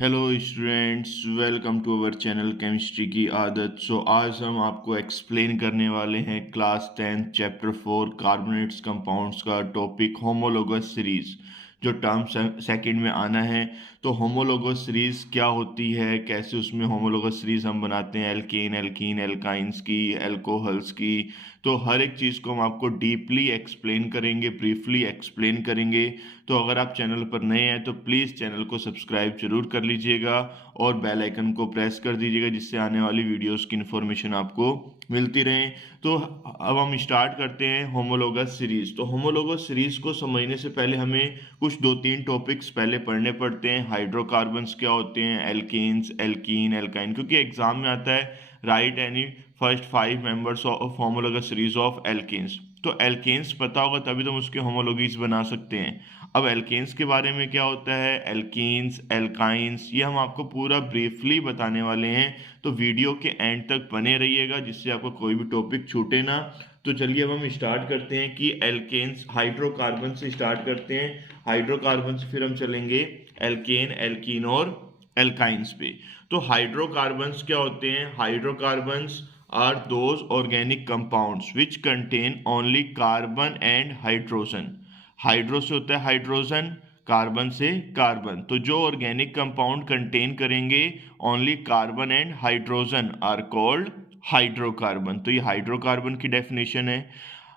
Hello students, welcome to our channel chemistry की आदत। आज हम आपको एक्सप्लेन करने वाले हैं क्लास 10 चैप्टर 4 कार्बोनेट्स कंपाउंड्स का टॉपिक होमोलोगस सीरीज, जो टर्म सेकंड में आना है। तो होमोलोगस सीरीज क्या होती है, कैसे उसमें होमोलोगस सीरीज हम बनाते हैं, एल्केन एल्कीन एल्काइंस की, एल्कोहल्स की। तो हर एक चीज़ को हम आपको डीपली एक्सप्लेन करेंगे, ब्रीफली एक्सप्लेन करेंगे। तो अगर आप चैनल पर नए हैं तो प्लीज़ चैनल को सब्सक्राइब जरूर कर लीजिएगा और बेल आइकन को प्रेस कर दीजिएगा, जिससे आने वाली वीडियोस की इन्फॉर्मेशन आपको मिलती रहे। तो अब हम स्टार्ट करते हैं होमोलोगस सीरीज। तो होमोलोगस सीरीज को समझने से पहले हमें कुछ दो तीन टॉपिक्स पहले पढ़ने पड़ते हैं। हाइड्रोकार्बन्स क्या होते हैं, एल्केन्स एल्कीन एल्काइन, क्योंकि एग्जाम में आता है right any first 5 members of homologous series of alkanes. तो एल्केन्स पता होगा तभी तो हम उसके होमोलोगीज बना सकते हैं। अब एल्केन्स के बारे में क्या होता है, एल्कीन्स एल्काइंस, ये हम आपको पूरा ब्रीफली बताने वाले हैं। तो वीडियो के एंड तक बने रहिएगा, जिससे आपको कोई भी टॉपिक छूटे ना। तो चलिए अब हम स्टार्ट करते हैं कि एल्केन्स हाइड्रोकार्बन से स्टार्ट करते हैं। हाइड्रोकार्बन से फिर हम चलेंगे एल्केन एल्कीन और एल्काइंस पे। तो हाइड्रोकार्बन्स क्या होते हैं, hydrocarbons are those organic compounds which contain only carbon and hydrogen. Hydro से होता है हाइड्रोजन, कार्बन से कार्बन। तो जो ऑर्गेनिक कंपाउंड कंटेन करेंगे only carbon and hydrogen are called hydrocarbon. तो ये हाइड्रोकार्बन की डेफिनेशन है।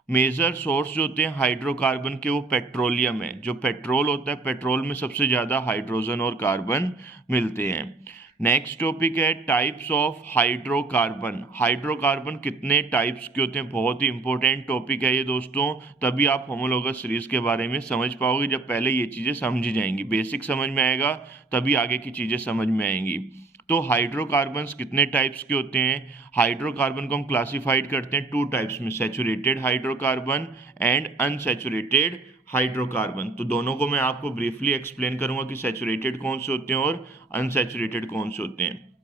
मेजर सोर्स जो होते हैं हाइड्रोकार्बन के वो पेट्रोलियम है। जो पेट्रोल होता है, पेट्रोल में सबसे ज़्यादा हाइड्रोजन और कार्बन मिलते हैं। नेक्स्ट टॉपिक है टाइप्स ऑफ हाइड्रोकार्बन। हाइड्रोकार्बन कितने टाइप्स के होते हैं, बहुत ही इंपॉर्टेंट टॉपिक है ये दोस्तों। तभी आप होमोलोगस सीरीज के बारे में समझ पाओगे, जब पहले ये चीज़ें समझी जाएंगी, बेसिक समझ में आएगा तभी आगे की चीज़ें समझ में आएंगी। तो हाइड्रोकार्बन्स कितने टाइप्स के होते हैं, हाइड्रोकार्बन को हम क्लासिफाइड करते हैं टू टाइप्स में, saturated hydrocarbon and unsaturated hydrocarbon. तो दोनों को मैं आपको ब्रीफली एक्सप्लेन करूंगा कि सैचुरेटेड कौन से होते हैं और अनसैचुरेटेड कौन से होते हैं।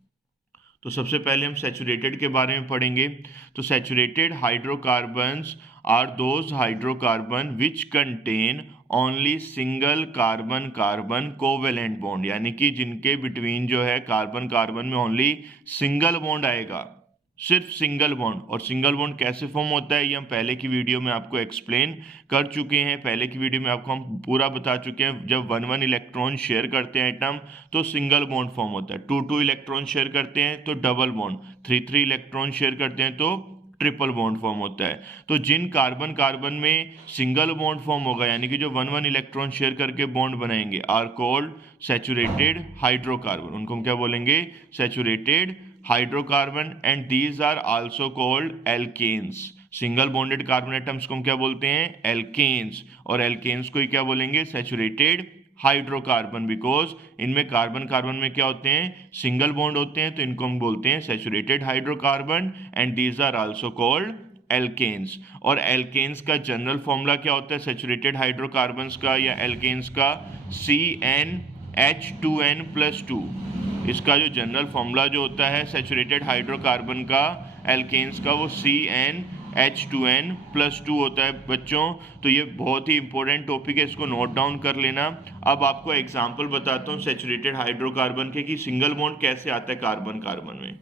तो सबसे पहले हम सैचुरेटेड के बारे में पढ़ेंगे। तो saturated hydrocarbons are those hydrocarbon which contain only single carbon carbon covalent bond, यानी कि जिनके बिटवीन जो है कार्बन कार्बन में ओनली सिंगल बॉन्ड आएगा, सिर्फ सिंगल बॉन्ड। और सिंगल बॉन्ड कैसे फॉर्म होता है ये हम पहले की वीडियो में आपको एक्सप्लेन कर चुके हैं। पहले की वीडियो में आपको हम पूरा बता चुके हैं, जब वन वन इलेक्ट्रॉन शेयर करते हैं एटम तो सिंगल बॉन्ड फॉर्म होता है, टू टू इलेक्ट्रॉन शेयर करते हैं तो double bond, three three electron share करते हैं तो ट्रिपल बॉन्ड फॉर्म होता है। तो जिन कार्बन कार्बन में सिंगल बॉन्ड फॉर्म होगा, यानी कि जो वन वन इलेक्ट्रॉन शेयर करके बॉन्ड बनाएंगे, आर कॉल्ड सैचुरेटेड हाइड्रोकार्बन। उनको हम क्या बोलेंगे, saturated hydrocarbon. And these are also called alkanes. Single bonded carbon atoms को हम क्या बोलते हैं, एल्केन्स। और एल्केन्स को ही क्या बोलेंगे, सैचुरेटेड हाइड्रोकार्बन, बिकॉज इनमें कार्बन कार्बन में क्या होते हैं, सिंगल बॉन्ड होते हैं, तो इनको हम बोलते हैं saturated hydrocarbon. And these are also called alkanes. और एल्केन्स का जनरल फॉर्मूला क्या होता है सैचुरेटेड हाइड्रोकार्बन्स का या एल्केन्स का, CnH2n+2। इसका जो जनरल फॉर्मूला जो होता है सैचुरेटेड हाइड्रोकार्बन का, एल्केन्स का, वो CnH2n+2 होता है बच्चों। तो ये बहुत ही इंपॉर्टेंट टॉपिक है, इसको नोट डाउन कर लेना। अब आपको एग्जांपल बताता हूँ सैचुरेटेड हाइड्रोकार्बन के कि सिंगल बॉन्ड कैसे आता है कार्बन कार्बन में।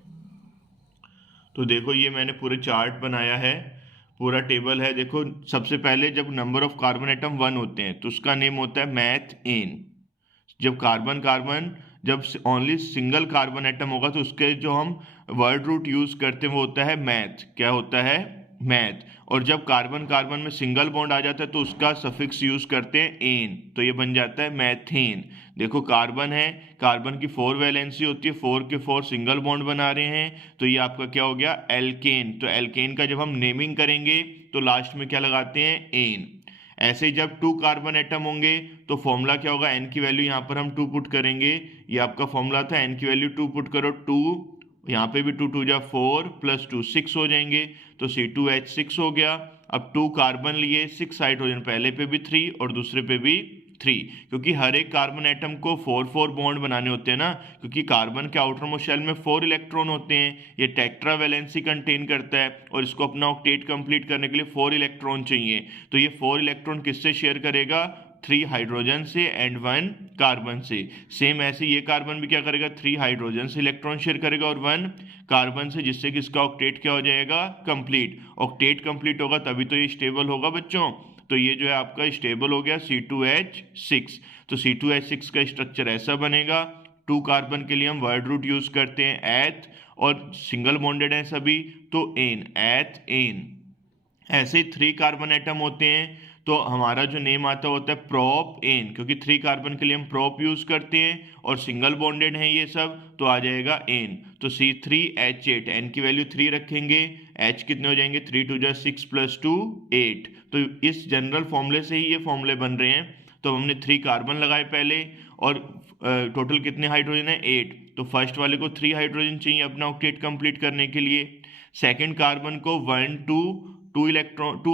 तो देखो ये मैंने पूरे चार्ट बनाया है, पूरा टेबल है। देखो सबसे पहले जब नंबर ऑफ कार्बन एटम 1 होते हैं तो उसका नेम होता है मैथेन। जब कार्बन कार्बन, जब ओनली सिंगल कार्बन एटम होगा तो उसके जो हम वर्ड रूट यूज करते हैं वो होता है मैथ। क्या होता है, मैथ। और जब कार्बन कार्बन में सिंगल बॉन्ड आ जाता है तो उसका सफिक्स यूज करते हैं एन, तो ये बन जाता है मैथेन। देखो कार्बन है, कार्बन की 4 वैलेंसी होती है, 4 के 4 सिंगल बॉन्ड बना रहे हैं, तो ये आपका क्या हो गया, एल्केन। तो एल्केन का जब हम नेमिंग करेंगे तो लास्ट में क्या लगाते हैं, एन। ऐसे ही जब 2 कार्बन एटम होंगे तो फॉर्मूला क्या होगा, एन की वैल्यू यहाँ पर हम 2 पुट करेंगे। ये आपका फॉर्मूला था, एन की वैल्यू 2 पुट करो, 2, यहाँ पे भी 2 2 जा 4 प्लस 2 6 हो जाएंगे, तो C2H6 हो गया। अब 2 कार्बन लिए, 6 हाइड्रोजन, पहले पे भी 3 और दूसरे पे भी 3, क्योंकि हर एक कार्बन एटम को 4 4 बॉन्ड बनाने होते हैं ना, क्योंकि कार्बन के आउटर मोस्ट शेल में 4 इलेक्ट्रॉन होते हैं। ये टेट्रा वैलेंसी कंटेन करता है और इसको अपना ऑक्टेट कंप्लीट करने के लिए 4 इलेक्ट्रॉन चाहिए। तो ये 4 इलेक्ट्रॉन किससे शेयर करेगा, 3 हाइड्रोजन से एंड 1 कार्बन से। सेम ऐसे ये कार्बन भी क्या करेगा, 3 हाइड्रोजन से इलेक्ट्रॉन शेयर करेगा और 1 कार्बन से, जिससे कि इसका ऑक्टेट क्या हो जाएगा, कंप्लीट। ऑक्टेट कंप्लीट होगा तभी तो ये स्टेबल होगा बच्चों। तो ये जो है आपका स्टेबल हो गया C2H6। तो C2H6 का स्ट्रक्चर ऐसा बनेगा। 2 कार्बन के लिए हम वर्ड रूट यूज करते हैं एथ, और सिंगल बॉन्डेड है सभी तो एन, एथ एन। ऐसे 3 कार्बन एटम होते हैं तो हमारा जो नेम आता होता है प्रोप एन, क्योंकि 3 कार्बन के लिए हम प्रोप यूज करते हैं और सिंगल बॉन्डेड है ये सब, तो आ जाएगा एन। तो C3H8, एन की वैल्यू 3 रखेंगे, H कितने हो जाएंगे, 3 2 जा 6 + 2 8। तो इस जनरल फॉर्मूले से ही ये फॉर्मूले बन रहे हैं। तो हमने 3 कार्बन लगाए पहले, और टोटल कितने हाइड्रोजन है, 8। तो फर्स्ट वाले को 3 हाइड्रोजन चाहिए अपना ऑक्टेट कंप्लीट करने के लिए। सेकंड कार्बन को 1 2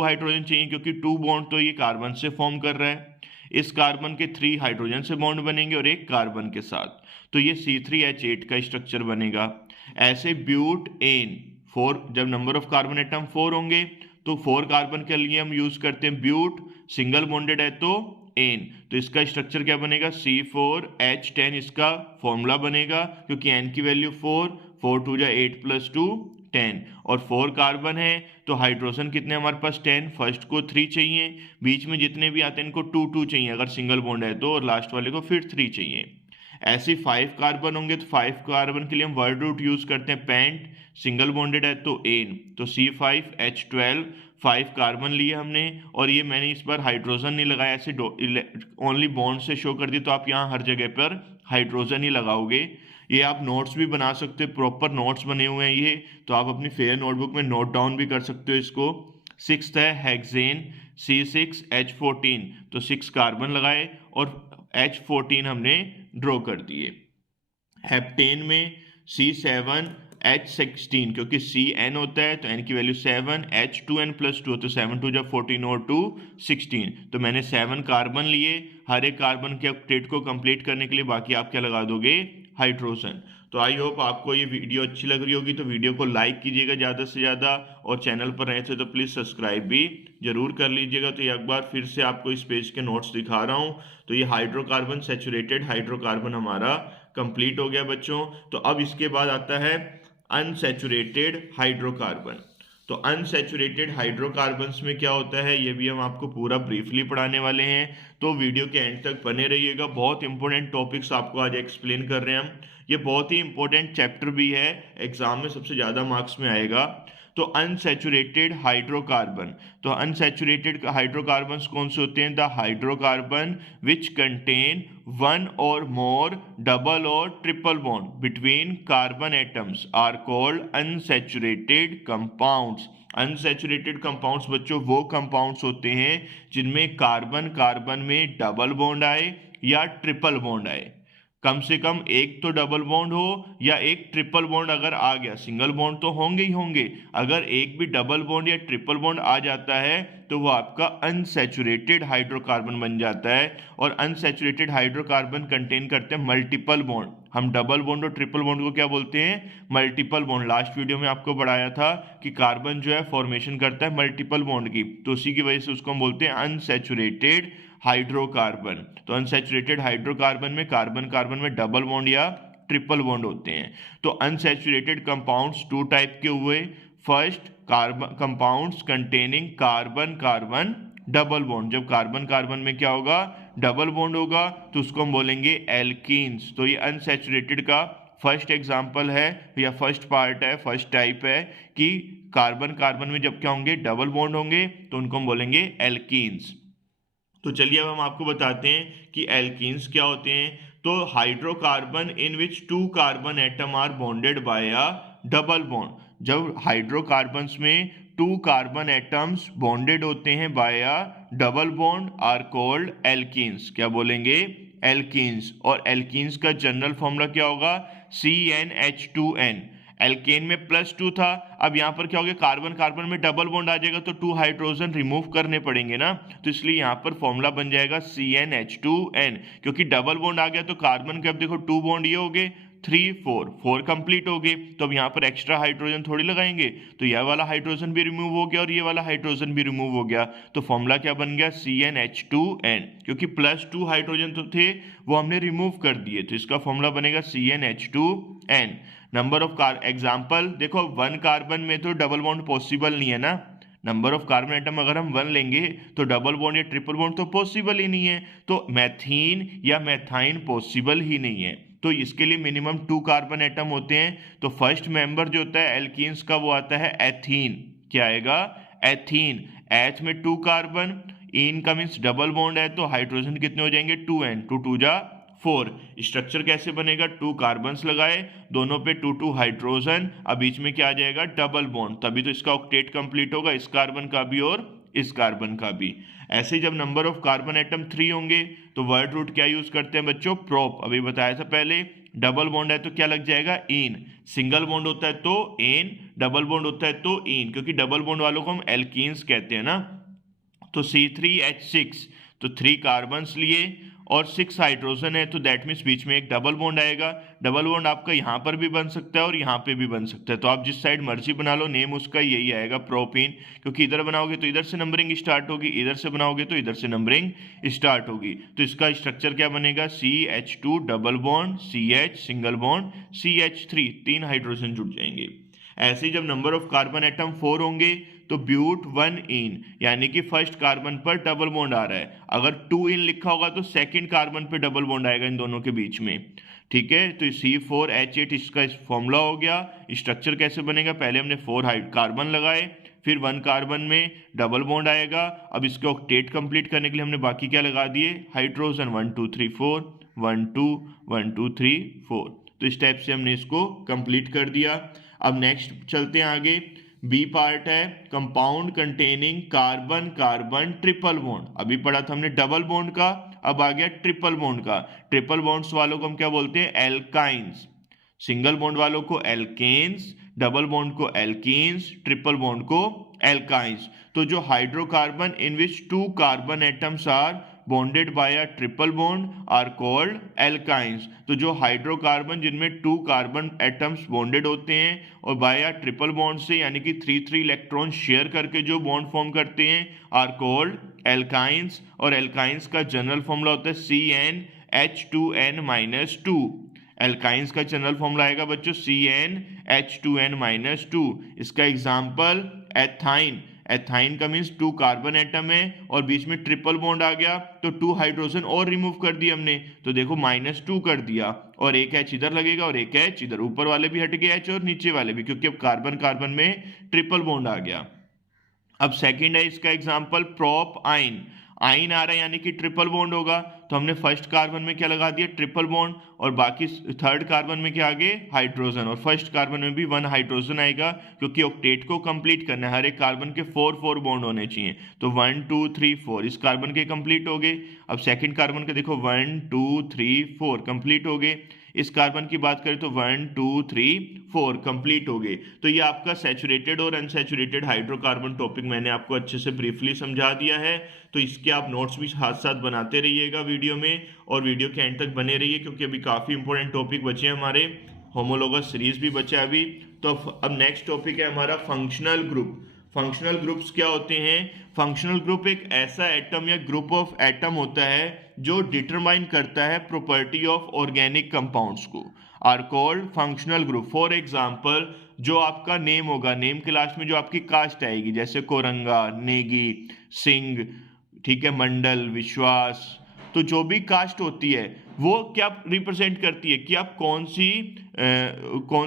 हाइड्रोजन चाहिए, क्योंकि 2 बॉन्ड तो ये कार्बन से फॉर्म कर रहा है। इस कार्बन के 3 हाइड्रोजन से बॉन्ड बनेंगे और एक कार्बन के साथ, तो ये C3H8 का स्ट्रक्चर बनेगा। ऐसे ब्यूट एन 4, जब नंबर ऑफ कार्बन एटम 4 होंगे तो 4 कार्बन के लिए हम यूज करते हैं ब्यूट, सिंगल बॉन्डेड है तो एन। तो इसका स्ट्रक्चर क्या बनेगा, C4H10 इसका फॉर्मूला बनेगा, क्योंकि एन की वैल्यू 4, 4 2 जा 8 + 2 10, और 4 कार्बन है तो हाइड्रोजन कितने हमारे पास 10, फर्स्ट को 3 चाहिए, बीच में जितने भी आते हैं इनको 2 2 चाहिए अगर सिंगल बॉन्ड है तो, और लास्ट वाले को फिर 3 चाहिए। ऐसे 5 कार्बन होंगे तो 5 कार्बन के लिए हम वर्ड रूट यूज करते हैं पेंट, सिंगल बॉन्डेड है तो एन। तो C5H12, 5 कार्बन लिए हमने, और ये मैंने इस बार हाइड्रोजन नहीं लगाया, ऐसे ओनली बॉन्ड से शो कर दी, तो आप यहाँ हर जगह पर हाइड्रोजन ही लगाओगे। ये आप नोट्स भी बना सकते हो, प्रॉपर नोट्स बने हुए हैं ये, तो आप अपनी फेयर नोटबुक में नोट डाउन भी कर सकते हो इसको। 6th है हेक्सेन, C6H14, तो 6 कार्बन लगाए और H14 हमने ड्रॉ कर दिए। हेप्टेन में C7H16, क्योंकि CN होता है तो N की वैल्यू 7, H2N + 2, तो 7 2 जा 14 और 2 16। तो मैंने 7 कार्बन लिए, हर एक कार्बन के ऑक्टेट को कंप्लीट करने के लिए, बाकी आप क्या लगा दोगे, हाइड्रोजन। तो आई होप आपको ये वीडियो अच्छी लग रही होगी, तो वीडियो को लाइक कीजिएगा ज़्यादा से ज़्यादा, और चैनल पर रहे थे तो प्लीज़ सब्सक्राइब भी जरूर कर लीजिएगा। तो ये एक बार फिर से आपको इस पेज के नोट्स दिखा रहा हूँ। तो ये हाइड्रोकार्बन, सैचुरेटेड हाइड्रोकार्बन हमारा कंप्लीट हो गया बच्चों। तो अब इसके बाद आता है अनसैचुरेटेड हाइड्रोकार्बन। तो अनसैचुरेटेड हाइड्रोकार्बन्स में क्या होता है ये भी हम आपको पूरा ब्रीफली पढ़ाने वाले हैं, तो वीडियो के एंड तक बने रहिएगा। बहुत इंपॉर्टेंट टॉपिक्स आपको आज एक्सप्लेन कर रहे हैं हम। ये बहुत ही इंपॉर्टेंट चैप्टर भी है, एग्जाम में सबसे ज़्यादा मार्क्स में आएगा। तो अनसैचुरेटेड हाइड्रोकार्बन, तो अनसैचुरेटेड हाइड्रोकार्बन्स कौन से होते हैं, the hydrocarbon which contain 1 or more double or triple bond between carbon atoms are called unsaturated compounds। Unsaturated compounds बच्चों वो कंपाउंड्स होते हैं जिनमें कार्बन कार्बन में डबल बॉन्ड आए या ट्रिपल बॉन्ड आए। कम से कम एक तो डबल बॉन्ड हो या एक ट्रिपल बॉन्ड अगर आ गया, सिंगल बॉन्ड तो होंगे ही होंगे, अगर एक भी डबल बॉन्ड या ट्रिपल बॉन्ड आ जाता है तो वो आपका अनसैचुरेटेड हाइड्रोकार्बन बन जाता है। और अनसैचुरेटेड हाइड्रोकार्बन कंटेन करते हैं मल्टीपल बॉन्ड। हम डबल बॉन्ड और ट्रिपल बॉन्ड को क्या बोलते हैं, मल्टीपल बॉन्ड। लास्ट वीडियो में आपको पढ़ाया था कि कार्बन जो है फॉर्मेशन करता है मल्टीपल बॉन्ड की, तो उसी की वजह से उसको हम बोलते हैं अनसैचुरेटेड हाइड्रोकार्बन। तो अनसैचुरेटेड हाइड्रोकार्बन में कार्बन कार्बन में डबल बॉन्ड या ट्रिपल बॉन्ड होते हैं। तो अनसैचुरेटेड कंपाउंड्स 2 टाइप के हुए। First, carbon compounds containing carbon carbon double bond. जब कार्बन कार्बन में क्या होगा, डबल बॉन्ड होगा, तो उसको हम बोलेंगे एल्कीन्स। तो ये अनसैचुरेटेड का फर्स्ट एग्जाम्पल है या फर्स्ट पार्ट है, फर्स्ट टाइप है कि कार्बन कार्बन में जब क्या होंगे, डबल बॉन्ड होंगे, तो उनको हम बोलेंगे एल्कीन्स। तो चलिए अब हम आपको बताते हैं कि एल्कीन्स क्या होते हैं। तो hydrocarbon in which 2 carbon atom are bonded by a double bond. जब हाइड्रोकार्बन्स में 2 कार्बन एटम्स बॉन्डेड होते हैं by a double bond are called alkenes. क्या बोलेंगे, एल्कीन्स। और एल्कीन्स का जनरल फॉर्मूला क्या होगा, CnH2n। एल्केन में +2 था, अब यहाँ पर क्या हो गया, कार्बन कार्बन में डबल बॉन्ड आ जाएगा तो 2 हाइड्रोजन रिमूव करने पड़ेंगे ना, तो इसलिए यहाँ पर फॉर्मूला बन जाएगा CnH2n। क्योंकि डबल बॉन्ड आ गया तो कार्बन के अब देखो 2 बॉन्ड ये हो गए, 3 4 4 कंप्लीट हो गए। तो अब यहाँ पर एक्स्ट्रा हाइड्रोजन थोड़ी लगाएंगे, तो यह वाला हाइड्रोजन भी रिमूव हो गया और ये वाला हाइड्रोजन भी रिमूव हो गया। तो फॉर्मूला क्या बन गया, CnH2n, क्योंकि +2 हाइड्रोजन तो थे वो हमने रिमूव कर दिए, तो इसका फॉर्मूला बनेगा CnH2n। नंबर ऑफ एग्जाम्पल देखो, 1 कार्बन में तो डबल बॉन्ड पॉसिबल नहीं है ना। नंबर ऑफ कार्बन एटम अगर हम 1 लेंगे तो डबल बॉन्ड या ट्रिपल बॉन्ड तो पॉसिबल ही नहीं है, तो मैथीन या मैथाइन पॉसिबल ही नहीं है। तो इसके लिए मिनिमम 2 कार्बन एटम होते हैं। तो फर्स्ट मेंबर जो होता है एल्कीन्स का वो आता है एथीन। क्या आएगा, एथीन। एच में 2 कार्बन, इन का मीन्स डबल बॉन्ड है, तो हाइड्रोजन कितने हो जाएंगे, 2n, 2 2 जा 4। स्ट्रक्चर कैसे बनेगा, 2 कार्बन्स लगाए, दोनों पे 2 2 हाइड्रोजन, अब बीच में क्या आ जाएगा, डबल बॉन्ड, तभी तो इसका ऑक्टेट कंप्लीट होगा, इस कार्बन का भी और इस कार्बन का भी। ऐसे जब नंबर ऑफ कार्बन एटम 3 होंगे तो वर्ड रूट क्या यूज करते हैं बच्चों, प्रोप। अभी बताया था पहले, डबल बॉन्ड है तो क्या लग जाएगा, इन। सिंगल बॉन्ड होता है तो एन, डबल बॉन्ड होता है तो इन, क्योंकि डबल बॉन्ड वालों को हम एल्कीन्स कहते हैं ना। तो C3H6, तो 3 कार्बन्स लिए और 6 हाइड्रोजन है, तो दैट मीन्स बीच में एक डबल बॉन्ड आएगा। डबल बॉन्ड आपका यहाँ पर भी बन सकता है और यहाँ पे भी बन सकता है, तो आप जिस साइड मर्जी बना लो, नेम उसका यही आएगा, प्रोपीन, क्योंकि इधर बनाओगे तो इधर से नंबरिंग स्टार्ट होगी, इधर से बनाओगे तो इधर से नंबरिंग स्टार्ट होगी। तो इसका स्ट्रक्चर क्या बनेगा, CH2 double bond, CH single bond, CH3, 3 hydrogen जुड़ जाएंगे। ऐसे जब नंबर ऑफ कार्बन एटम 4 होंगे तो ब्यूट 1 इन, यानी कि फर्स्ट कार्बन पर डबल बॉन्ड आ रहा है। अगर 2 इन लिखा होगा तो सेकंड कार्बन पे डबल बॉन्ड आएगा इन दोनों के बीच में, ठीक है। तो C4H8 इसका फॉर्मूला हो गया। स्ट्रक्चर कैसे बनेगा, पहले हमने 4 कार्बन लगाए, फिर 1 कार्बन में डबल बॉन्ड आएगा। अब इसके ऑक्टेट कंप्लीट करने के लिए हमने बाकी क्या लगा दिए, हाइड्रोजन, 1 2 3 4, 1 2 1 2 3 4। तो इस टाइप से हमने इसको कंप्लीट कर दिया। अब नेक्स्ट चलते हैं आगे। बी पार्ट है compound containing carbon carbon triple bond. अभी पढ़ा था हमने डबल बॉन्ड का, अब आ गया ट्रिपल बॉन्ड का। ट्रिपल बॉन्ड्स वालों को हम क्या बोलते हैं, एल्काइंस। सिंगल बॉन्ड वालों को एल्केन्स, डबल बॉन्ड को एल्कीन्स, ट्रिपल बॉन्ड को एल्काइंस। तो जो hydrocarbon in which 2 carbon atoms are bonded by a triple bond are called alkynes। तो जो हाइड्रोकार्बन जिनमें 2 कार्बन एटम्स बॉन्डेड होते हैं और बाय अ ट्रिपल बॉन्ड से, यानी कि 3 इलेक्ट्रॉन शेयर करके जो बॉन्ड फॉर्म करते हैं, आर कॉल्ड एल्काइंस। और एल्काइंस का जनरल फॉर्मूला होता है CnH2n-2। एल्काइंस का जनरल फॉर्मूला आएगा बच्चों CnH2n-2। इसका एग्जांपल एथाइन। एथाइन का मीन्स 2 कार्बन एटम है और बीच में ट्रिपल बॉन्ड आ गया, तो 2 हाइड्रोजन और रिमूव कर दिया हमने, तो देखो -2 कर दिया, और एक H इधर लगेगा और एक H इधर, ऊपर वाले भी हट गए H और नीचे वाले भी, क्योंकि अब कार्बन कार्बन में ट्रिपल बॉन्ड आ गया। अब सेकंड है इसका एग्जांपल प्रोप आइन। आइन आ रहा है यानी कि ट्रिपल बॉन्ड होगा, तो हमने फर्स्ट कार्बन में क्या लगा दिया, ट्रिपल बॉन्ड, और बाकी थर्ड कार्बन में क्या आगे, हाइड्रोजन, और फर्स्ट कार्बन में भी 1 हाइड्रोजन आएगा, क्योंकि ऑक्टेट को कंप्लीट करना है, हर एक कार्बन के 4 बॉन्ड होने चाहिए। तो 1 2 3 4 इस कार्बन के कंप्लीट हो गए। अब सेकंड कार्बन के देखो 1 2 3 4 कंप्लीट हो गए। इस कार्बन की बात करें तो 1 2 3 4 कंप्लीट हो गए। तो ये आपका सैचुरेटेड और अनसैचुरेटेड हाइड्रोकार्बन टॉपिक मैंने आपको अच्छे से ब्रीफली समझा दिया है। तो इसके आप नोट्स भी साथ साथ बनाते रहिएगा वीडियो में, और वीडियो के एंड तक बने रहिए, क्योंकि अभी काफ़ी इंपॉर्टेंट टॉपिक बचे हैं हमारे, होमोलोगस सीरीज भी बचा है अभी। तो अब नेक्स्ट टॉपिक है हमारा फंक्शनल ग्रुप। फंक्शनल ग्रुप्स क्या होते हैं, फंक्शनल ग्रुप एक ऐसा एटम या ग्रुप ऑफ एटम होता है जो डिटरमाइन करता है प्रॉपर्टी ऑफ ऑर्गेनिक कंपाउंड्स को, are called functional group. For example, जो आपका नेम होगा, नेम के लास्ट में जो आपकी कास्ट आएगी, जैसे कोरंगा, नेगी, सिंह, ठीक है, मंडल, विश्वास, तो जो भी कास्ट होती है वो क्या रिप्रेजेंट करती है कि आप कौन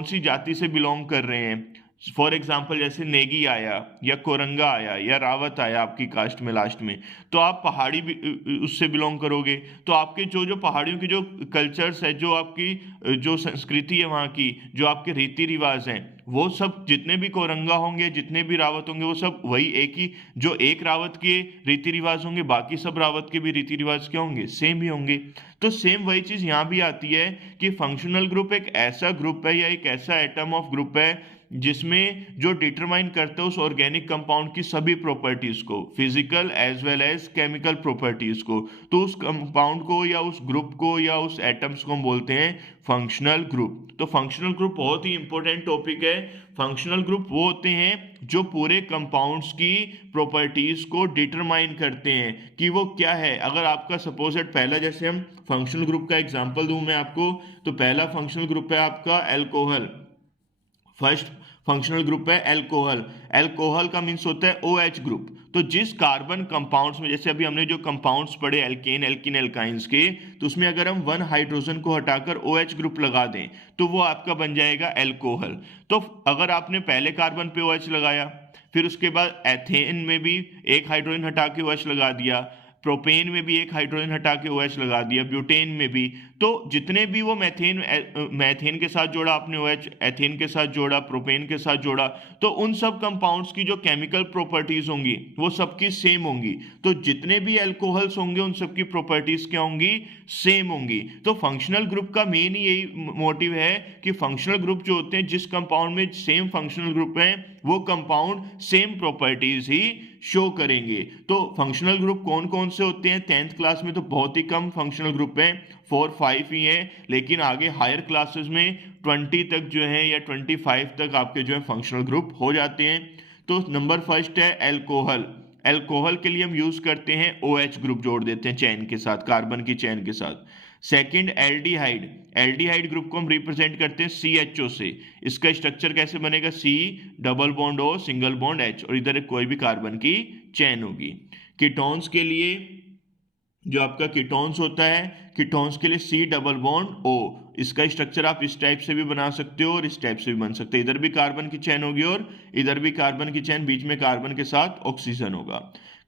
सी जाति से बिलोंग कर रहे हैं। फॉर एग्जाम्पल जैसे नेगी आया या कोरंगा आया या रावत आया आपकी कास्ट में लास्ट में, तो आप पहाड़ी भी उससे बिलोंग करोगे। तो आपके जो पहाड़ियों की जो कल्चर्स है, जो आपकी जो संस्कृति है वहाँ की, जो आपके रीति रिवाज हैं, वो सब जितने भी कोरंगा होंगे, जितने भी रावत होंगे, वो सब वही एक ही, जो एक रावत के रीति रिवाज होंगे, बाकी सब रावत के भी रीति रिवाज क्या होंगे, सेम ही होंगे। तो सेम वही चीज यहाँ भी आती है कि फंक्शनल ग्रुप एक ऐसा ग्रुप है या एक ऐसा एटम ऑफ ग्रुप है जिसमें जो डिटरमाइन करता है उस ऑर्गेनिक कंपाउंड की सभी प्रॉपर्टीज को, physical as well as chemical properties को। तो उस कंपाउंड को या उस ग्रुप को या उस एटम्स को हम बोलते हैं फंक्शनल ग्रुप। तो फंक्शनल ग्रुप बहुत ही इंपॉर्टेंट टॉपिक है। फंक्शनल ग्रुप वो होते हैं जो पूरे कंपाउंड्स की प्रॉपर्टीज को डिटरमाइन करते हैं कि वो क्या है। अगर आपका सपोज पहला, जैसे हम फंक्शनल ग्रुप का एग्जांपल दूं मैं आपको, तो पहला फंक्शनल ग्रुप है आपका एल्कोहल। फर्स्ट फंक्शनल ग्रुप है एल्कोहल। एल्कोहल का मीन्स होता है OH ग्रुप। तो जिस कार्बन कंपाउंड्स में, जैसे अभी हमने जो कंपाउंड्स पढ़े एल्केन, एल्किन, एल्काइंस के, तो उसमें अगर हम 1 हाइड्रोजन को हटाकर OH ग्रुप लगा दें तो वो आपका बन जाएगा एल्कोहल। तो अगर आपने पहले कार्बन पे OH लगाया, फिर उसके बाद एथेन में भी 1 हाइड्रोजन हटा के OH लगा दिया, प्रोपेन में भी 1 हाइड्रोजन हटा के OH लगा दिया, ब्यूटेन में भी, तो जितने भी वो मैथेन के साथ जोड़ा आपने OH, एथेन के साथ जोड़ा, प्रोपेन के साथ जोड़ा, तो उन सब कंपाउंड्स की जो केमिकल प्रॉपर्टीज होंगी वो सबकी सेम होंगी। तो जितने भी अल्कोहल्स होंगे उन सब की प्रॉपर्टीज क्या होंगी, सेम होंगी। तो फंक्शनल ग्रुप का मेन ही यही मोटिव है कि फंक्शनल ग्रुप जो होते हैं, जिस कंपाउंड में सेम फंक्शनल ग्रुप है वो कंपाउंड सेम प्रॉपर्टीज ही शो करेंगे। तो फंक्शनल ग्रुप कौन कौन से होते हैं? 10th क्लास में तो बहुत ही कम फंक्शनल ग्रुप है, 4-5 ही है, लेकिन आगे हायर क्लासेस में 20 तक जो है या 25 तक आपके जो है फंक्शनल ग्रुप हो जाते हैं। तो नंबर फर्स्ट है एल्कोहल। एल्कोहल के लिए हम यूज करते हैं OH ग्रुप जोड़ देते हैं चेन के साथ, कार्बन की चेन के साथ। Second aldehyde. एल्डिहाइड ग्रुप को हम रिप्रेजेंट करते हैं CHO से। इसका स्ट्रक्चर कैसे बनेगा? C double bond O single bond H, और इधर कोई भी कार्बन की चेन होगी। कीटोन्स के लिए जो आपका कीटोन्स होता है, कीटोन्स के लिए C डबल बॉन्ड O। इसका स्ट्रक्चर आप इस टाइप से भी बना सकते हो और इस टाइप से भी बन सकते हो। इधर भी कार्बन की चेन होगी और इधर भी कार्बन की चेन, बीच में कार्बन के साथ ऑक्सीजन होगा।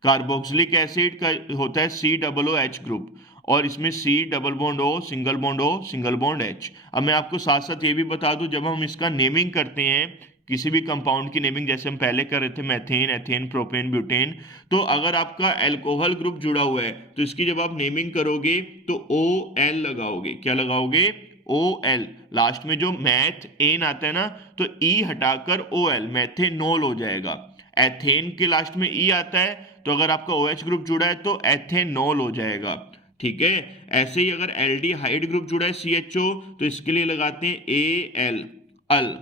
कार्बोक्सिलिक एसिड का होता है COOH ग्रुप, और इसमें C double bond O single bond O single bond H। अब मैं आपको साथ साथ ये भी बता दूं, जब हम इसका नेमिंग करते हैं किसी भी कंपाउंड की नेमिंग, जैसे हम पहले कर रहे थे मैथेन, एथेन, प्रोपेन, ब्यूटेन, तो अगर आपका एल्कोहल ग्रुप जुड़ा हुआ है तो इसकी जब आप नेमिंग करोगे तो OL लगाओगे। क्या लगाओगे? OL। लास्ट में जो मैथ एन आता है ना, तो E हटाकर OL मैथेनॉल हो जाएगा। एथेन के लास्ट में E आता है, तो अगर आपका OH ग्रुप जुड़ा है तो एथेनॉल हो जाएगा। ठीक है। ऐसे ही अगर एल्डिहाइड ग्रुप जुड़ा है CHO, तो इसके लिए लगाते हैं AL, अल।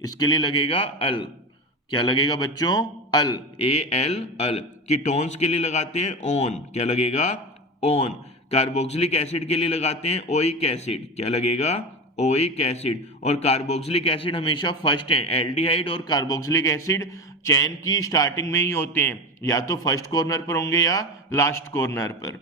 इसके लिए लगेगा अल। क्या लगेगा बच्चों? अल, AL, अल। कीटोन्स के लिए लगाते हैं ओन। क्या लगेगा? ओन। कार्बोक्सिलिक एसिड के लिए लगाते हैं ओइक एसिड। क्या लगेगा? Oic acid. और कार्बोक्सिलिक एसिड हमेशा फर्स्ट है। एल्डिहाइड और कार्बोक्सिलिक एसिड चैन की स्टार्टिंग में ही होते हैं, या तो फर्स्ट कॉर्नर पर होंगे या लास्ट कॉर्नर पर।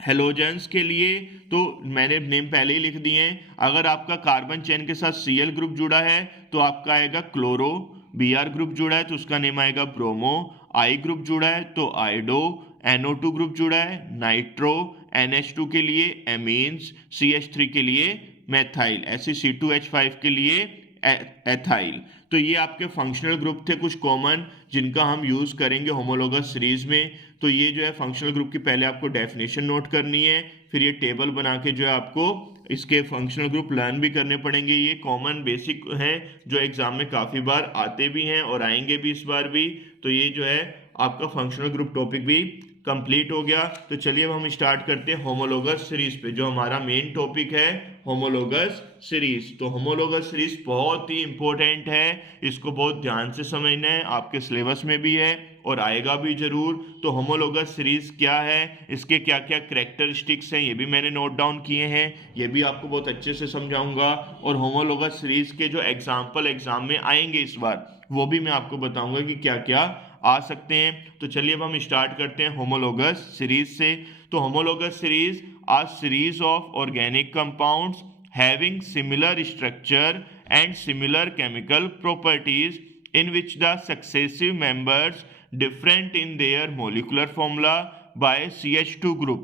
हेलोजेंस के लिए तो मैंने नेम पहले ही लिख दिए हैं। अगर आपका कार्बन चेन के साथ Cl ग्रुप जुड़ा है तो आपका आएगा क्लोरो, Br ग्रुप जुड़ा है तो उसका नेम आएगा ब्रोमो, I ग्रुप जुड़ा है तो आइडो, NO2 ग्रुप जुड़ा है नाइट्रो, NH2 के लिए एमीन्स, CH3 के लिए मेथाइल, ऐसे C2H5 के लिए एथाइल। तो ये आपके फंक्शनल ग्रुप थे कुछ कॉमन, जिनका हम यूज करेंगे होमोलोगस सीरीज में। तो ये जो है फंक्शनल ग्रुप की पहले आपको डेफिनेशन नोट करनी है, फिर ये टेबल बना के जो है आपको इसके फंक्शनल ग्रुप लर्न भी करने पड़ेंगे। ये कॉमन बेसिक हैं जो एग्जाम में काफ़ी बार आते भी हैं और आएंगे भी इस बार भी। तो ये जो है आपका फंक्शनल ग्रुप टॉपिक भी कंप्लीट हो गया। तो चलिए अब हम स्टार्ट करते हैं होमोलोगस सीरीज पे, जो हमारा मेन टॉपिक है होमोलोगस सीरीज। तो होमोलोगस सीरीज बहुत ही इंपॉर्टेंट है, इसको बहुत ध्यान से समझना है, आपके सिलेबस में भी है और आएगा भी जरूर। तो होमोलोगस सीरीज क्या है, इसके क्या क्या कैरेक्टरिस्टिक्स हैं, ये भी मैंने नोट डाउन किए हैं, ये भी आपको बहुत अच्छे से समझाऊंगा। और होमोलोगस सीरीज के जो एग्जाम्पल एग्जाम में आएंगे इस बार, वो भी मैं आपको बताऊंगा कि क्या क्या आ सकते हैं। तो चलिए अब हम स्टार्ट करते हैं होमोलोगस सीरीज से। तो homologous series R series of organic compounds having similar structure and similar chemical properties in which the successive members different in their molecular formula by CH2 group।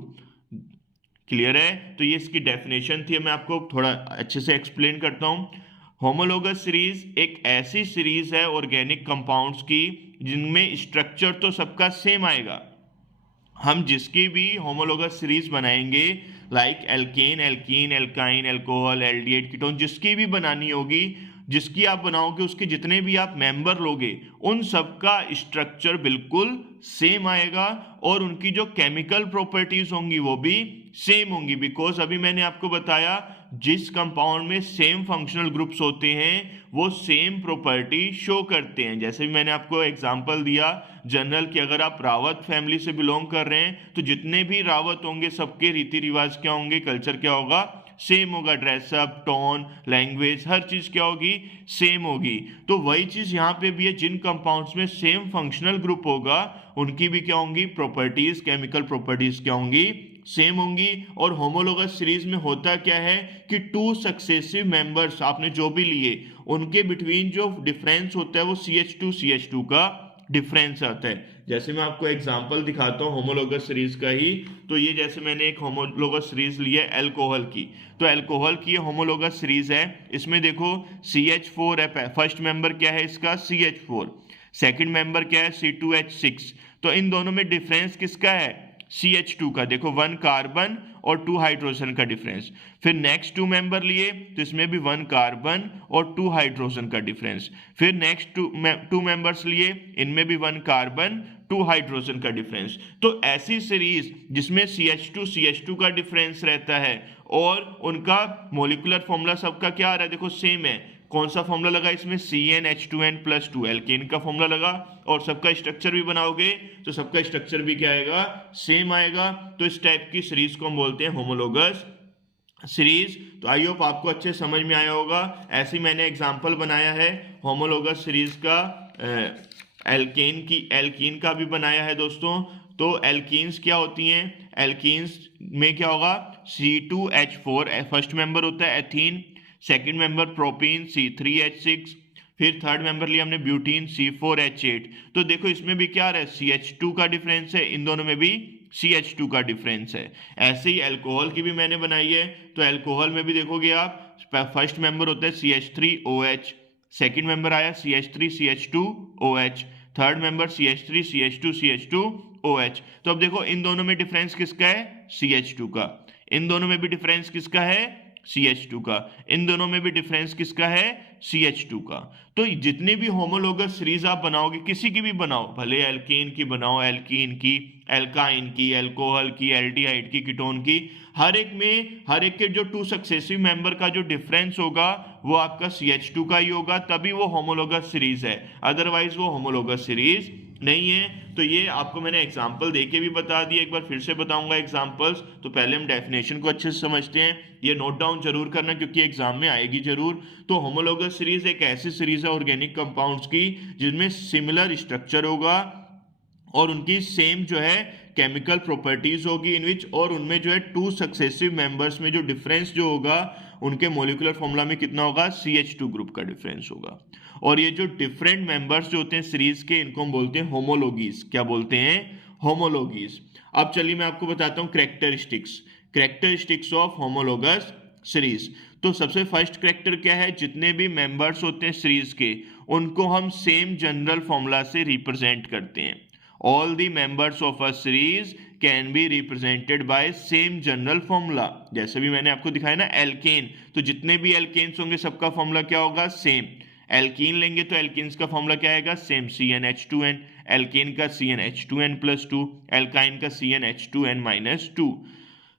Clear है? तो ये इसकी definition थी, मैं आपको थोड़ा अच्छे से एक्सप्लेन करता हूँ। होमोलोगस सीरीज एक ऐसी सीरीज है ऑर्गेनिक कंपाउंड्स की जिनमें स्ट्रक्चर तो सबका सेम आएगा। हम जिसकी भी होमोलोगस सीरीज बनाएंगे, like alkane, alkene, alkyne, alcohol, aldehyde, ketone, जिसकी भी बनानी होगी, जिसकी आप बनाओगे उसके जितने भी आप मेंबर लोगे उन सबका स्ट्रक्चर बिल्कुल सेम आएगा और उनकी जो केमिकल प्रॉपर्टीज होंगी वो भी सेम होंगी, बिकॉज अभी मैंने आपको बताया जिस कंपाउंड में सेम फंक्शनल ग्रुप्स होते हैं वो सेम प्रॉपर्टी शो करते हैं। जैसे भी मैंने आपको एग्जांपल दिया जनरल कि अगर आप रावत फैमिली से बिलोंग कर रहे हैं तो जितने भी रावत होंगे सबके रीति रिवाज क्या होंगे, कल्चर क्या होगा, सेम होगा, ड्रेसअप, टोन, लैंग्वेज, हर चीज क्या होगी, सेम होगी। तो वही चीज यहाँ पे भी है, जिन कंपाउंड्स में सेम फंक्शनल ग्रुप होगा उनकी भी क्या होंगी प्रॉपर्टीज, केमिकल प्रॉपर्टीज क्या होंगी, सेम होंगी। और होमोलोगस सीरीज में होता क्या है कि टू सक्सेसिव मेंबर्स आपने जो भी लिए उनके बिटवीन जो डिफरेंस होता है वो CH2 का डिफरेंस आता है। जैसे मैं आपको एग्जांपल दिखाता हूँ होमोलोगस सीरीज का ही, तो ये जैसे मैंने एक होमोलोगस सीरीज ली है अल्कोहल की, तो अल्कोहल की ये होमोलोगस सीरीज है। इसमें देखो CH4 है, फर्स्ट मेंबर क्या है इसका CH4, सेकंड मेंबर क्या है C2H6। तो इन दोनों में डिफरेंस किसका है, CH2 का। देखो 1 कार्बन और 2 हाइड्रोजन का डिफरेंस। फिर नेक्स्ट 2 मेंबर लिए तो इसमें भी 1 कार्बन और 2 हाइड्रोजन का डिफरेंस। फिर नेक्स्ट 2 मेंबर्स लिए, इनमें भी 1 कार्बन 2 हाइड्रोजन का डिफरेंस। तो ऐसी सीरीज जिसमें CH2 का डिफरेंस रहता है और उनका मोलिकुलर फॉर्मूला सबका क्या आ रहा है, देखो सेम है। कौन सा फॉर्मूला लगा इसमें, CnH2n+2 एल्केन का फॉर्मूला लगा, और सबका स्ट्रक्चर भी बनाओगे तो सबका स्ट्रक्चर भी क्या आएगा, सेम आएगा। तो इस टाइप की सीरीज को हम बोलते हैं होमोलोगस सीरीज। तो आई होप आपको अच्छे समझ में आया होगा। ऐसे ही मैंने एग्जांपल बनाया है होमोलोगस सीरीज का, एल्कीन का भी बनाया है दोस्तों। तो एल्कीन्स क्या होती हैं, एल्कीन्स में क्या होगा, C2H4 फर्स्ट मेंबर होता है ethene, second member propene C3H6, फिर थर्ड मेंबर लिया हमने ब्यूटीन C4H8। तो देखो इसमें भी क्या रहा है, CH2 का डिफरेंस है, इन दोनों में भी CH2 का डिफरेंस है। ऐसे ही अल्कोहल की भी मैंने बनाई है। तो अल्कोहल में भी देखोगे आप फर्स्ट मेंबर होता है CH3OH, सेकंड मेंबर आया CH3CH2OH, थर्ड मेंबर CH3CH2CH2OH। तो अब देखो इन दोनों में डिफरेंस किसका है, CH2 का। इन दोनों में भी डिफरेंस किसका है, CH2 का। इन दोनों में भी डिफरेंस किसका है, CH2 का। तो जितनी भी होमोलोगस सीरीज आप बनाओगे, किसी की भी बनाओ, भले एल्केन की बनाओ, एल्कीन की, एल्काइन की, एल्कोहल की, एल्डिहाइड की, कीटोन की, हर एक के जो 2 सक्सेसिव मेंबर का जो डिफरेंस होगा वो आपका CH2 का ही होगा, तभी वो होमोलोगस सीरीज है, अदरवाइज वो होमोलोगस सीरीज नहीं है। तो ये आपको मैंने एग्जांपल देके भी बता दिया, एक बार फिर से बताऊंगा एग्जांपल्स। तो पहले हम डेफिनेशन को अच्छे से समझते हैं, ये नोट डाउन जरूर करना क्योंकि एग्जाम में आएगी जरूर। तो होमोलोगस सीरीज एक ऐसी सीरीज है ऑर्गेनिक कंपाउंड्स की जिनमें सिमिलर स्ट्रक्चर होगा और उनकी सेम जो है केमिकल प्रॉपर्टीज होगी इन विच, और उनमें जो है 2 सक्सेसिव मेंबर्स में जो डिफरेंस जो होगा उनके मोलिकुलर फॉर्मूला में कितना होगा, CH2 ग्रुप का डिफरेंस होगा। और ये जो डिफरेंट मेंबर्स जो होते हैं सीरीज के, इनको हम बोलते हैं होमोलॉगीज। क्या बोलते हैं, होमोलॉगीज। अब चलिए मैं आपको बताता हूँ कैरेक्टरिस्टिक्स ऑफ होमोलोगस सीरीज। तो सबसे फर्स्ट कैरेक्टर क्या है, जितने भी मेंबर्स होते हैं सीरीज के उनको हम सेम जनरल फॉर्मूला से रिप्रेजेंट करते हैं। All the members of a series can be represented by same general formula। जैसे भी मैंने आपको दिखाया ना एल्केन, तो जितने भी एल्केन्स होंगे सबका फॉर्मूला क्या होगा, सेम। एल्कीन लेंगे तो एल्कीन्स का फॉर्मूला क्या आएगा, सेम, CnH2n, एल्केन का CnH2n+2, एल्काइन का CnH2n-2।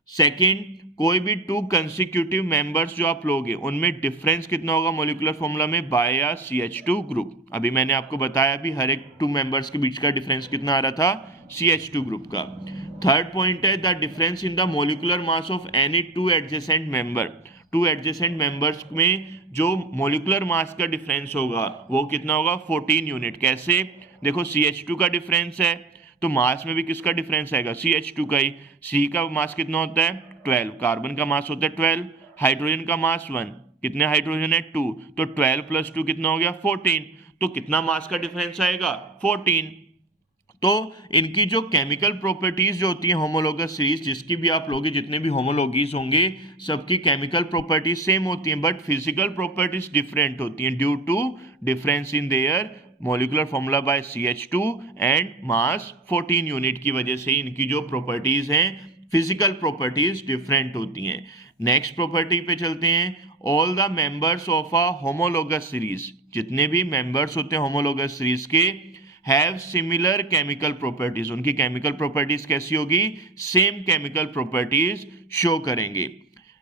सेकेंड, कोई भी 2 कंसिक्यूटिव मेंबर्स जो आप लोगे उनमें डिफरेंस कितना होगा मोलिकुलर फॉर्मूला में, बाय या CH2 ग्रुप। अभी मैंने आपको बताया भी हर एक 2 मेंबर्स के बीच का डिफरेंस कितना आ रहा था, CH2 ग्रुप का। थर्ड पॉइंट है the difference in the molecular mass of any 2 adjacent member. 2 adjacent members में जो मोलिकुलर मास का डिफरेंस होगा वो कितना होगा, 14 यूनिट। कैसे, देखो CH2 का डिफरेंस है तो मास में भी किसका डिफरेंस आएगा, CH2 का ही। C का मास कितना होता है, 12, कार्बन का मास होता है 12, हाइड्रोजन का मास 1, कितने हाइड्रोजन है 2, तो 12 + 2 कितना हो गया 14। तो कितना मास का डिफरेंस आएगा, 14। तो इनकी जो केमिकल प्रॉपर्टीज जो होती हैं होमोलोगस सीरीज, जिसकी भी आप लोगे, जितने भी होमोलॉगीज होंगे सबकी केमिकल प्रॉपर्टीज सेम होती हैं, बट फिजिकल प्रॉपर्टीज डिफरेंट होती हैं due to difference in their molecular formula by CH2 and mass 14 unit की वजह से इनकी जो प्रॉपर्टीज हैं फिजिकल प्रॉपर्टीज डिफरेंट होती हैं। नेक्स्ट प्रॉपर्टी पे चलते हैं, all the members of a homologous series, जितने भी मेंबर्स होते हैं होमोलोगस सीरीज के, हैव सिमिलर केमिकल प्रॉपर्टीज, उनकी केमिकल प्रॉपर्टीज कैसी होगी, सेम केमिकल प्रॉपर्टीज शो करेंगे।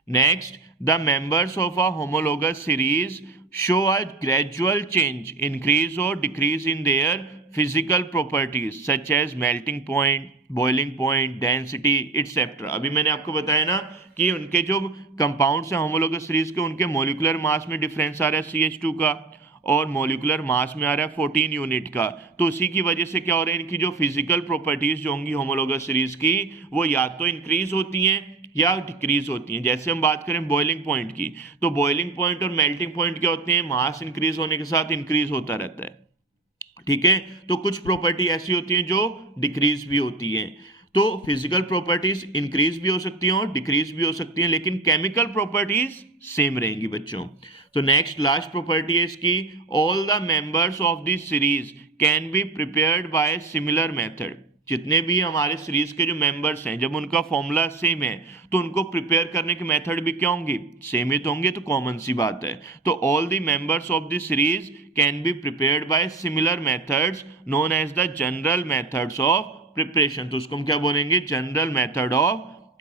Next, the members of a homologous series show a gradual change, increase or decrease in their physical properties such as melting point, boiling point, density etcetera. अभी मैंने आपको बताया ना कि उनके जो कंपाउंड्स हैं होमोलोगस सीरीज के, उनके मॉलिक्यूलर मास में डिफरेंस आ रहा है CH2 का, और मॉलिक्यूलर मास में आ रहा है 14 यूनिट का। तो उसी की वजह से क्या हो रहा है, इनकी जो फिजिकल प्रॉपर्टीज जो होंगी होमोलोगस सीरीज की, वो या तो इंक्रीज होती हैं या डिक्रीज होती हैं। जैसे हम बात करें बॉइलिंग पॉइंट की, तो बॉइलिंग पॉइंट और मेल्टिंग पॉइंट क्या होते हैं, मास इंक्रीज होने के साथ इंक्रीज होता रहता है, ठीक है। तो कुछ प्रॉपर्टी ऐसी होती हैं जो डिक्रीज भी होती हैं। तो फिजिकल प्रॉपर्टीज इंक्रीज भी हो सकती हैं और डिक्रीज भी हो सकती हैं, लेकिन केमिकल प्रॉपर्टीज सेम रहेंगी बच्चों। तो नेक्स्ट लास्ट प्रॉपर्टी है इसकी, all the members of this series can be prepared by similar method, जितने भी हमारे सीरीज के जो मेंबर्स हैं, जब उनका फॉर्मूला सेम है तो उनको प्रिपेयर करने के मेथड भी क्या होंगे, सेम ही तो होंगे, तो कॉमन सी बात है। तो all the members of this series can be prepared by similar methods known as the general methods of preparation. तो उसको हम क्या बोलेंगे, जनरल मेथड ऑफ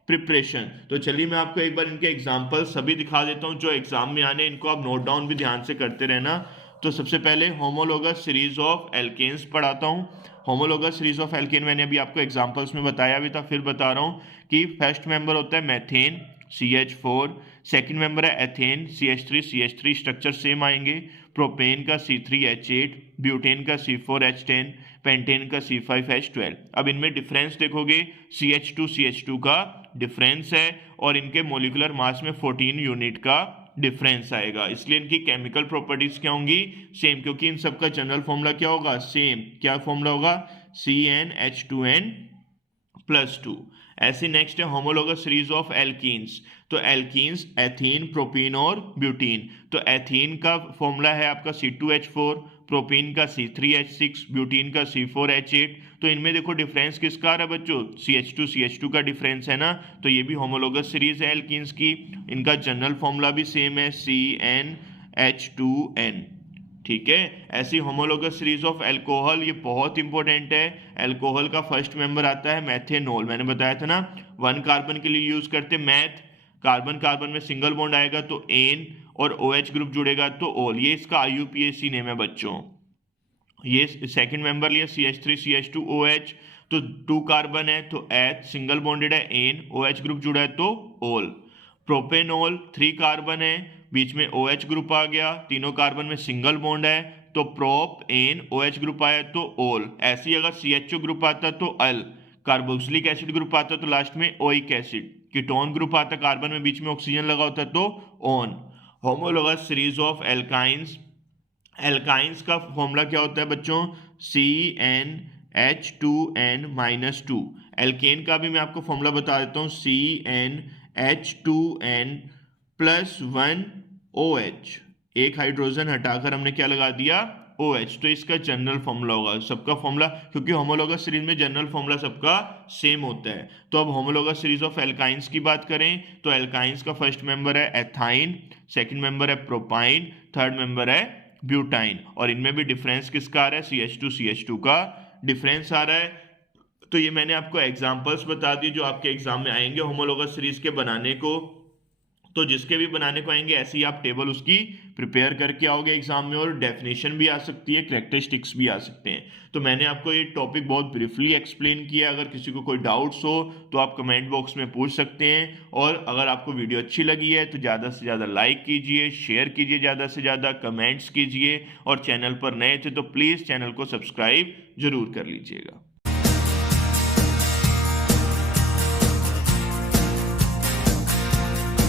प्रिपरेशन। तो चलिए मैं आपको एक बार इनके एग्जांपल सभी दिखा देता हूं जो एग्जाम में आने, इनको आप नोट डाउन भी ध्यान से करते रहना। तो सबसे पहले होमोलोगस सीरीज ऑफ एल्केन्स पढ़ाता हूं। होमोलोगस सीरीज ऑफ एल्केन मैंने अभी आपको एग्जांपल्स में बताया भी था, फिर बता रहा हूं कि फर्स्ट मेंबर होता है मेथेन CH4, सेकंड मेंबर है एथेन CH3 स्ट्रक्चर सेम आएंगे, प्रोपेन का C3H8, ब्यूटेन का C4H10, पेंटेन का C5H12। अब इनमें डिफरेंस देखोगे, CH2 का डिफरेंस है और इनके मोलिकुलर मास में 14 यूनिट का डिफरेंस आएगा, इसलिए इनकी केमिकल प्रॉपर्टीज क्या होंगी, सेम, क्योंकि इन सबका जनरल फॉर्मूला क्या होगा, सेम। क्या फॉर्मूला होगा, CnH2n+2। ऐसी नेक्स्ट है होमोलोगस सीरीज ऑफ एल्कीन्स। तो एल्कीन्स एथीन, प्रोपीन और ब्यूटीन। तो एथीन का फॉर्मूला है आपका C2H4, प्रोपीन का C3H6, ब्यूटीन का C4H8। तो इनमें देखो डिफरेंस किसका आ रहा है बच्चों, CH2 का डिफरेंस है ना, तो ये भी होमोलोगस सीरीज है एल्कीन्स की। इनका जनरल फॉर्मूला भी सेम है, CnH2n, ठीक है। ऐसी होमोलोगस सीरीज ऑफ अल्कोहल, ये बहुत इंपॉर्टेंट है। अल्कोहल का फर्स्ट मेंबर आता है मैथेनॉल, मैंने बताया था ना, 1 कार्बन के लिए यूज करते मैथ, कार्बन कार्बन में सिंगल बॉन्ड आएगा तो एन, और OH ग्रुप जुड़ेगा तो ओल, ये इसका IUPAC नेम है बच्चों। ये सेकंड मेंबर लिया CH3CH2OH, तो 2 कार्बन है तो एच, सिंगल बॉन्डेड है एन, OH ग्रुप जुड़ा है तो ओल। प्रोपेनॉल 3 कार्बन है, बीच में OH ग्रुप आ गया, तीनों कार्बन में सिंगल बॉन्ड है तो प्रोप एन, OH ग्रुप आया तो ओल। ऐसे ही अगर CHO ग्रुप आता तो अल, कार्बोक्सिलिक एसिड ग्रुप आता तो लास्ट में ओइक एसिड, कीटोन ग्रुप आता कार्बन में बीच में ऑक्सीजन लगा होता तो on. Homologous series of alkynes, alkynes का फॉर्मूला क्या होता है बच्चों, CnH2n-2। एल्केन का भी मैं आपको फॉर्मूला बता देता हूँ, CnH2n+1OH, एक हाइड्रोजन हटाकर हमने क्या लगा दिया, OH। तो इसका जनरल फॉर्मूला होगा, सबका फॉर्मूला, क्योंकि होमोलोगस सीरीज में जनरल फॉर्मूला सबका सेम होता है। तो अब होमोलोगस सीरीज ऑफ एल्काइंस की बात करें तो एल्काइंस का फर्स्ट मेंबर है एथाइन, सेकंड मेंबर है प्रोपाइन, थर्ड मेंबर है ब्यूटाइन, और इनमें भी डिफरेंस किसका आ रहा है, CH2 का डिफरेंस आ रहा है। तो ये मैंने आपको एग्जांपल्स बता दी जो आपके एग्जाम में आएंगे होमोलोगस सीरीज के बनाने को। तो जिसके भी बनाने को आएंगे ऐसे ही आप टेबल उसकी प्रिपेयर करके आओगे एग्जाम में, और डेफिनेशन भी आ सकती है, कैरेक्टरिस्टिक्स भी आ सकते हैं। तो मैंने आपको ये टॉपिक बहुत ब्रीफली एक्सप्लेन किया, अगर किसी को कोई डाउट्स हो तो आप कमेंट बॉक्स में पूछ सकते हैं। और अगर आपको वीडियो अच्छी लगी है तो ज़्यादा से ज़्यादा लाइक कीजिए, शेयर कीजिए, ज़्यादा से ज़्यादा कमेंट्स कीजिए, और चैनल पर नए थे तो प्लीज़ चैनल को सब्सक्राइब जरूर कर लीजिएगा।